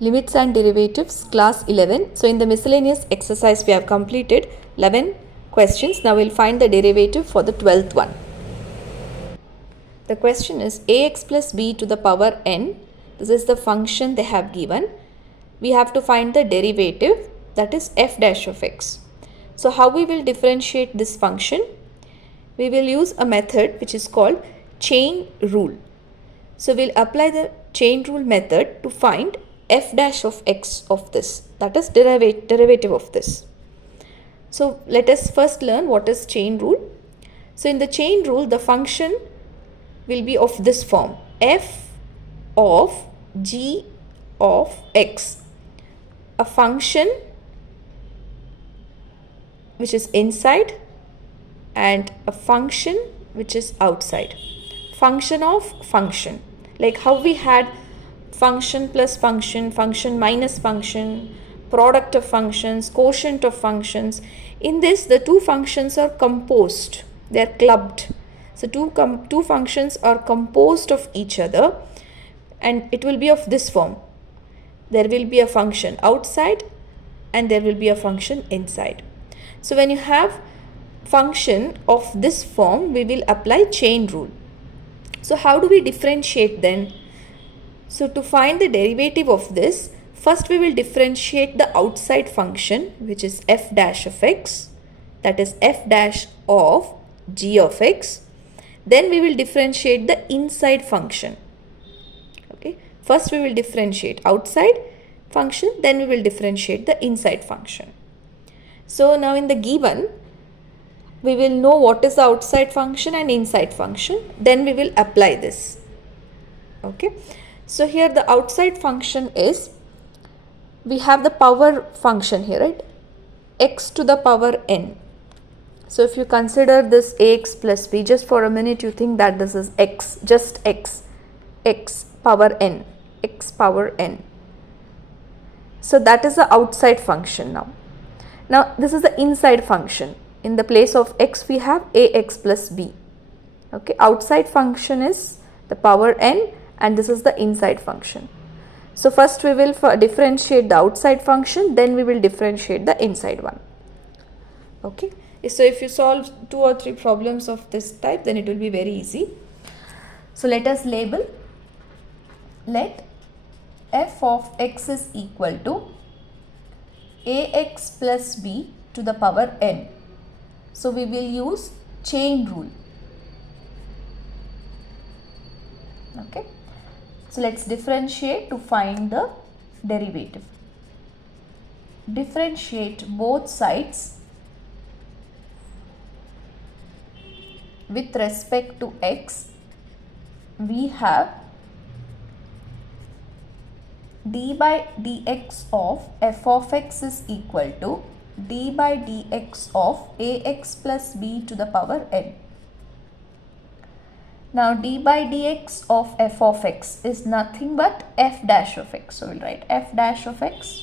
Limits and derivatives, class 11. So in the miscellaneous exercise we have completed 11 questions. Now we'll find the derivative for the 12th one. The question is ax plus b to the power n. This is the function they have given. We have to find the derivative, that is f dash of x. So how we will differentiate this function? We will use a method which is called chain rule. So we'll apply the chain rule method to find f dash of x of this, that is derivative of this. So let us first learn what is chain rule. So in the chain rule, the function will be of this form: f of g of x, a function which is inside and a function which is outside. Function of function, like how we had function plus function, function minus function, product of functions, quotient of functions. In this, the two functions are composed, they are clubbed. So two functions are composed of each other, and it will be of this form. There will be a function outside and there will be a function inside. So when you have function of this form, we will apply chain rule. So how do we differentiate then? So to find the derivative of this, first we will differentiate the outside function, which is f dash of x, that is f dash of g of x. Then we will differentiate the inside function. Okay, first we will differentiate outside function, then we will differentiate the inside function. So now in the given, we will know what is the outside function and inside function, then we will apply this. Okay, so here the outside function is, we have the power function here, right? X to the power n. So if you consider this ax plus b, just for a minute you think that this is x, just x power n, x power n. So that is the outside function now. Now this is the inside function. In the place of x we have ax plus b. Okay, outside function is the power n and this is the inside function. So first we will differentiate the outside function, then we will differentiate the inside one. Okay, so if you solve 2 or 3 problems of this type, then it will be very easy. So let us label. Let f of x is equal to ax plus b to the power n. So we will use chain rule. Okay, so let's differentiate to find the derivative. Differentiate both sides with respect to x. We have d by dx of f of x is equal to d by dx of ax plus b to the power n. Now d by dx of f of x is nothing but f dash of x. So we'll write f dash of x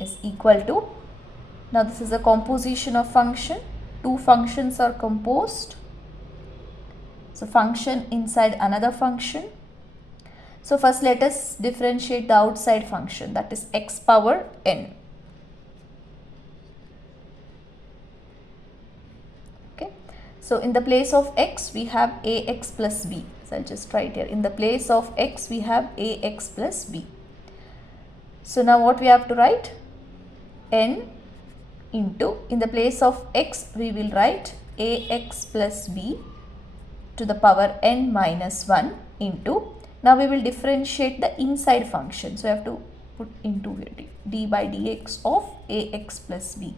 is equal to, now this is a composition of function. Two functions are composed. So function inside another function. So first let us differentiate the outside function, that is x power n. Okay, so in the place of x we have ax plus b. So I'll just write here, in the place of x we have ax plus b. So now what we have to write? N into, in the place of x we will write ax plus b to the power n minus 1 into, now we will differentiate the inside function. So I have to put into here d by dx of ax plus b.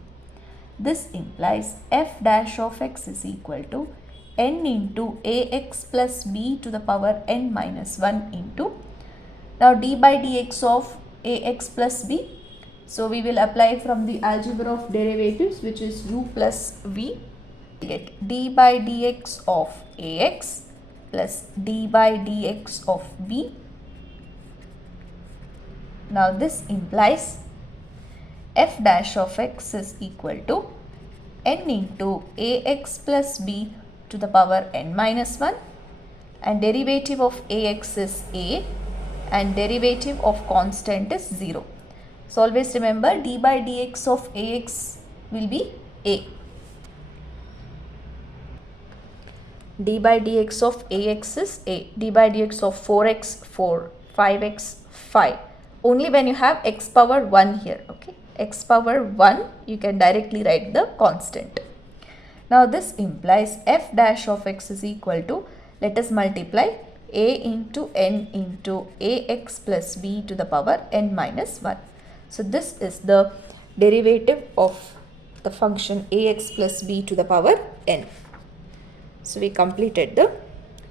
This implies f dash of x is equal to n into ax plus b to the power n minus 1 into, now d by dx of ax plus b. So we will apply from the algebra of derivatives, which is u plus v. We get d by dx of ax plus d by dx of b. Now this implies f dash of x is equal to n into ax plus b to the power n minus 1, and derivative of ax is a and derivative of constant is 0. So always remember d by dx of ax will be a. D by dx of ax is a. D by dx of 4x 4, 5x 5. Only when you have x power 1 here, okay. X power 1, you can directly write the constant. Now this implies f dash of x is equal to, let us multiply a into n into ax plus b to the power n minus 1. So this is the derivative of the function ax plus b to the power n. So we completed the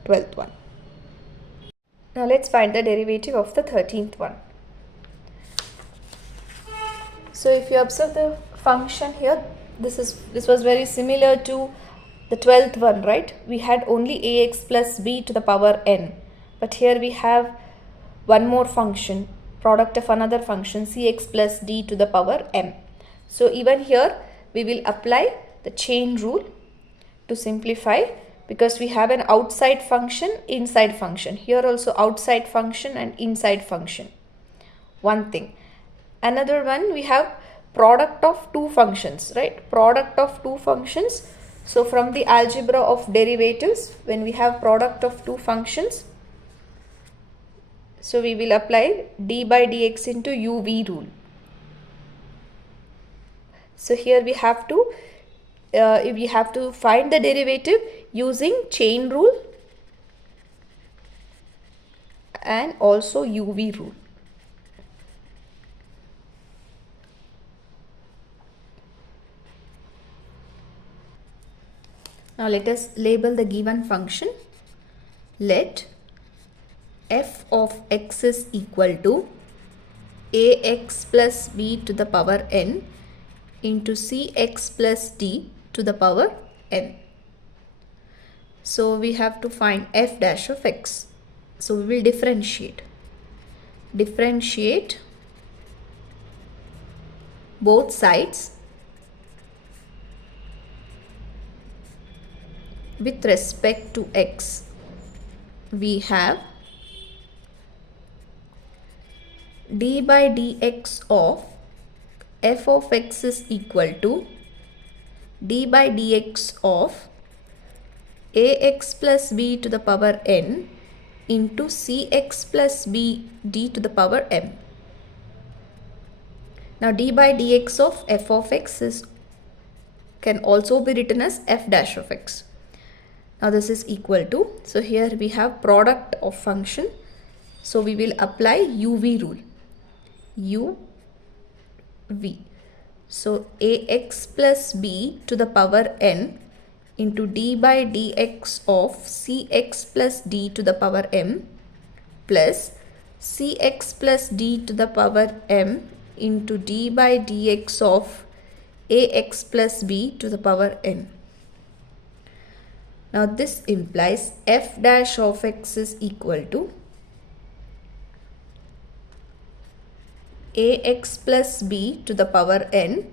12th one. Now let's find the derivative of the 13th one. So if you observe the function here, this was very similar to the 12th one, right? We had only ax plus b to the power n, but here we have one more function, product of another function, cx plus d to the power m. So even here we will apply the chain rule to simplify, because we have an outside function, inside function. Here also outside function and inside function. One thing. Another one, we have product of two functions, right? Product of two functions. So from the algebra of derivatives, when we have product of two functions, so we will apply d by dx into uv rule. So here we have to find the derivative using chain rule and also uv rule. Now let us label the given function. Let f of x is equal to ax plus b to the power n into cx plus d to the power n. So we have to find f dash of x. So we will differentiate. Differentiate both sides with respect to x. We have d by dx of f of x is equal to d by dx of ax plus b to the power n into cx plus b d to the power m. Now d by dx of f of x can also be written as f dash of x. Now this is equal to, so here we have product of function. So we will apply uv rule. uv. So ax plus b to the power n into d by dx of cx plus d to the power m plus cx plus d to the power m into d by dx of ax plus b to the power n. Now this implies f dash of x is equal to ax plus b to the power n.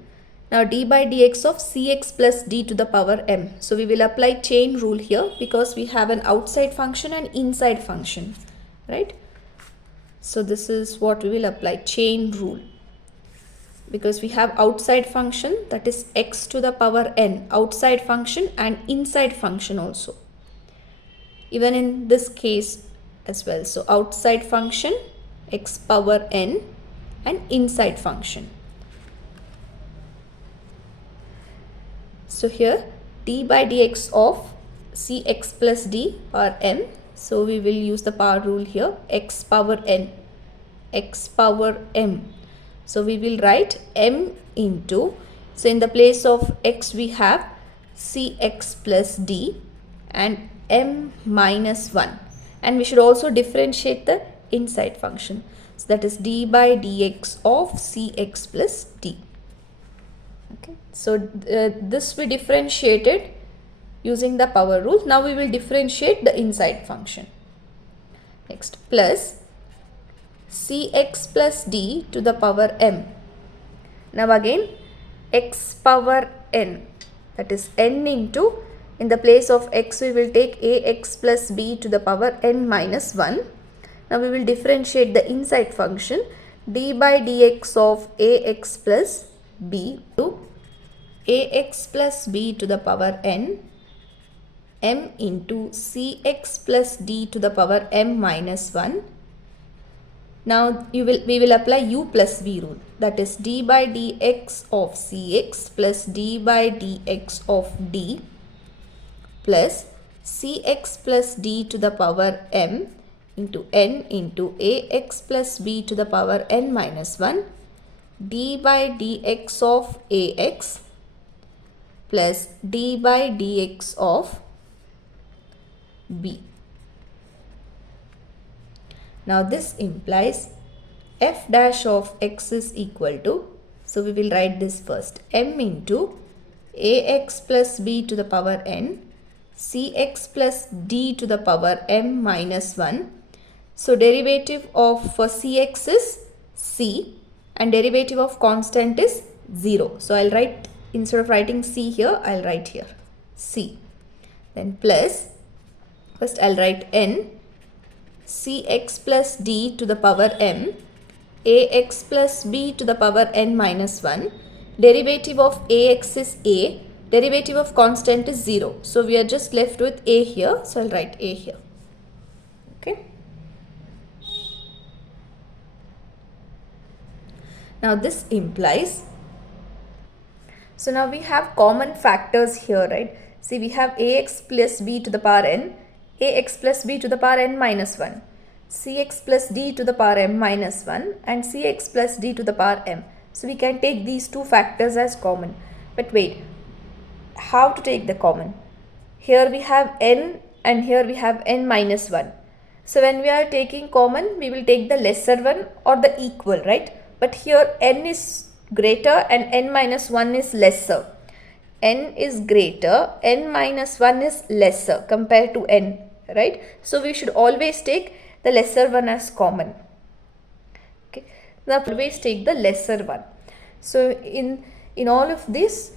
Now d by dx of cx plus d to the power m. So we will apply chain rule here because we have an outside function and inside function, right? So this is what we will apply, chain rule. Because we have outside function, that is x to the power n, outside function and inside function also. Even in this case as well. So outside function x power n and inside function. So here d by dx of cx plus d or m. So we will use the power rule here, x power n, x power m. So we will write m into, so in the place of x we have cx plus d and m minus 1, and we should also differentiate the inside function. So that is d by dx of cx plus d. Okay. So this we differentiated using the power rule. Now we will differentiate the inside function. Next, plus cx plus d to the power m. Now again x power n, that is n into, in the place of x we will take ax plus b to the power n minus 1. Now we will differentiate the inside function. D by dx of ax plus b to ax plus b to the power n m into cx plus d to the power m minus 1. Now we will apply u plus v rule, that is d by dx of cx plus d by dx of d plus cx plus d to the power m into n into ax plus b to the power n minus 1 d by dx of ax plus d by dx of b. Now this implies f dash of x is equal to, so we will write this first, m into ax plus b to the power n, cx plus d to the power m minus 1. So derivative of cx is c and derivative of constant is 0. So I'll write, instead of writing c here, I'll write here c. Then plus, first I'll write n, cx plus d to the power m, ax plus b to the power n minus 1. Derivative of ax is a, derivative of constant is 0. So we are just left with a here. So I'll write a here. Okay. Now this implies, so now we have common factors here, right? See, we have ax plus b to the power n, ax plus b to the power n minus 1, cx plus d to the power m minus 1 and cx plus d to the power m. So we can take these two factors as common. But wait, how to take the common? Here we have n and here we have n minus 1. So when we are taking common, we will take the lesser one or the equal, right? But here n is greater and n minus 1 is lesser. N is greater, n minus 1 is lesser compared to n, right? So we should always take the lesser one as common. Okay. Now always take the lesser one. So in all of this,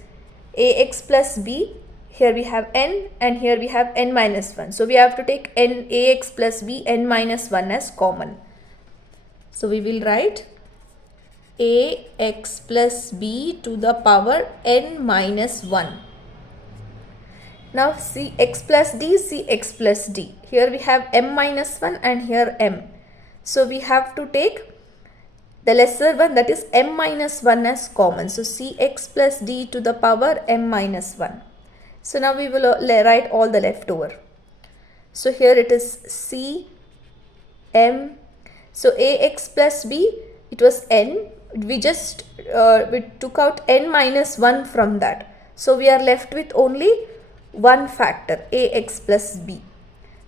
ax plus b, here we have n and here we have n minus 1. So we have to take n, ax plus b, n minus 1 as common. So we will write ax plus b to the power n minus 1. Now see x plus d, see x plus d. Here we have m minus 1 and here m. So we have to take the lesser one, that is m minus 1 as common. So cx plus d to the power m minus 1. So now we will write all the leftover. So here it is c, m. So ax plus b, it was n. We just we took out n minus 1 from that. So we are left with only one factor, ax plus b.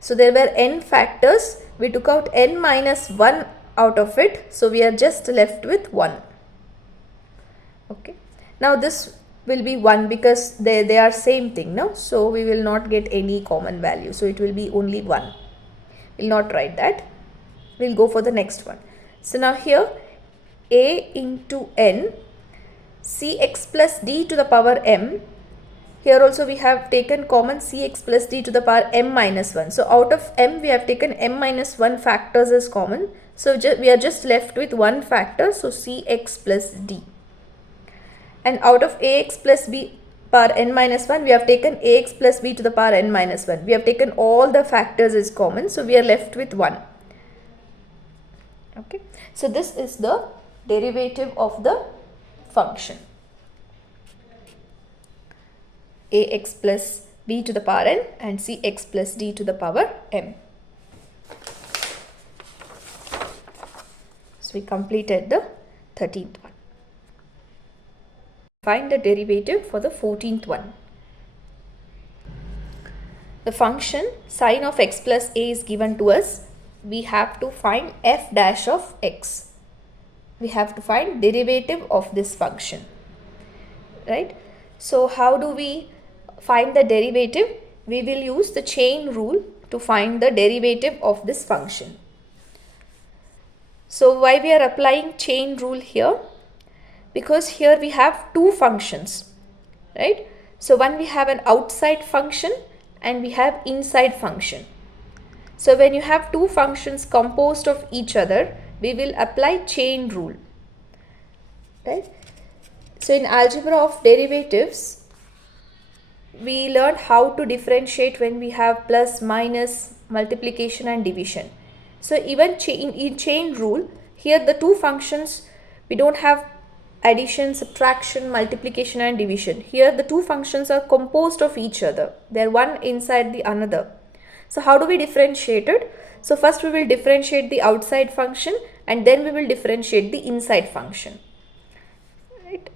So there were n factors. We took out n minus 1 out of it. So we are just left with 1. Okay. Now this will be 1 because they are same thing, no? So we will not get any common value. So it will be only 1. We'll not write that. We'll go for the next one. So now here a into n, cx plus d to the power m. Here also we have taken common cx plus d to the power m minus 1. So out of m we have taken m minus 1 factors as common. So we are just left with one factor. So cx plus d. And out of ax plus b power n minus 1 we have taken ax plus b to the power n minus 1. We have taken all the factors as common. So we are left with 1. Okay. So this is the derivative of the function ax plus b to the power n and cx plus d to the power m. So we completed the 13th one. Find the derivative for the 14th one. The function sine of x plus a is given to us. We have to find f dash of x. We have to find derivative of this function, right? So how do we find the derivative? We will use the chain rule to find the derivative of this function. So why we are applying chain rule here? Because here we have two functions, right? So one we have an outside function and we have inside function. So when you have two functions composed of each other, we will apply chain rule. Right? So in algebra of derivatives, we learned how to differentiate when we have plus, minus, multiplication and division. So even in chain rule, here the two functions, we don't have addition, subtraction, multiplication and division. Here the two functions are composed of each other. They are one inside the another. So how do we differentiate it? So first we will differentiate the outside function and then we will differentiate the inside function. Right?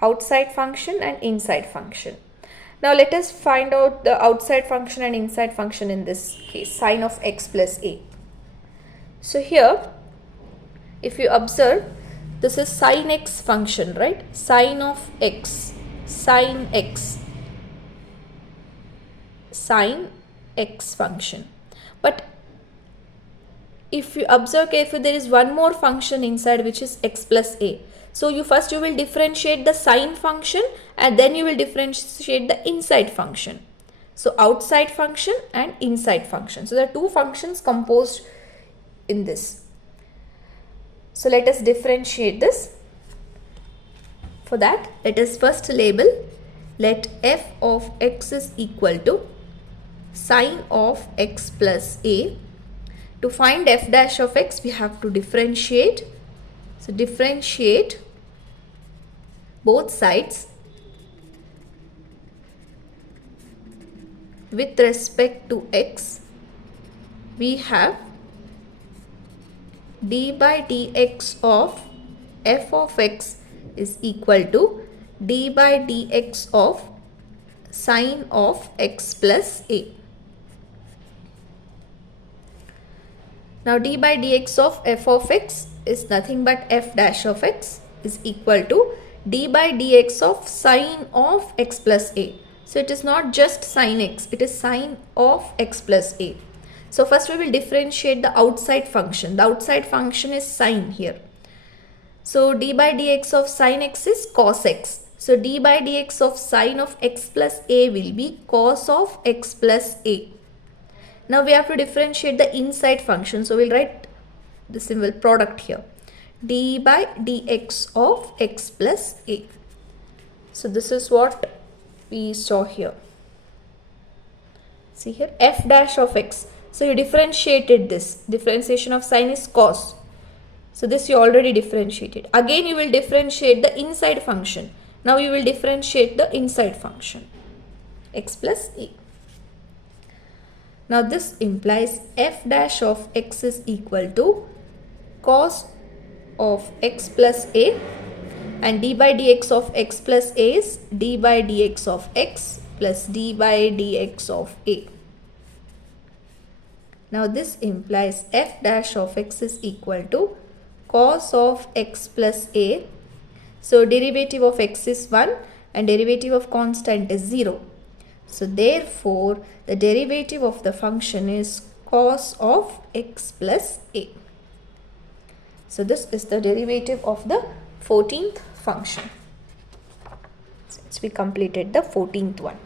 Outside function and inside function. Now let us find out the outside function and inside function in this case, sine of x plus a. So here, if you observe, this is sine x function, right? Sine of x, sine x, sine x function. But if you observe carefully, there is one more function inside which is x plus a. So you will differentiate the sine function and then you will differentiate the inside function. So outside function and inside function. So there are two functions composed in this. So let us differentiate this. For that, let us first label, let f of x is equal to sine of x plus a. To find f dash of x, we have to differentiate. So differentiate both sides with respect to x. We have d by dx of f of x is equal to d by dx of sine of x plus a. Now d by dx of f of x is nothing but f dash of x is equal to d by dx of sine of x plus a. So it is not just sine x, it is sine of x plus a. So first we will differentiate the outside function. The outside function is sine here. So d by dx of sine x is cos x. So d by dx of sine of x plus a will be cos of x plus a. Now we have to differentiate the inside function. So we'll write the symbol product here. D by dx of x plus a. So this is what we saw here. See here, f dash of x. So you differentiated this. Differentiation of sine is cos. So this you already differentiated. Again you will differentiate the inside function. Now you will differentiate the inside function. X plus a. Now this implies f dash of x is equal to cos of x plus a, and d by dx of x plus a is d by dx of x plus d by dx of a. Now this implies f dash of x is equal to cos of x plus a. So derivative of x is 1 and derivative of constant is 0. So therefore the derivative of the function is cos of x plus a. So this is the derivative of the 14th function. Since we completed the 14th one.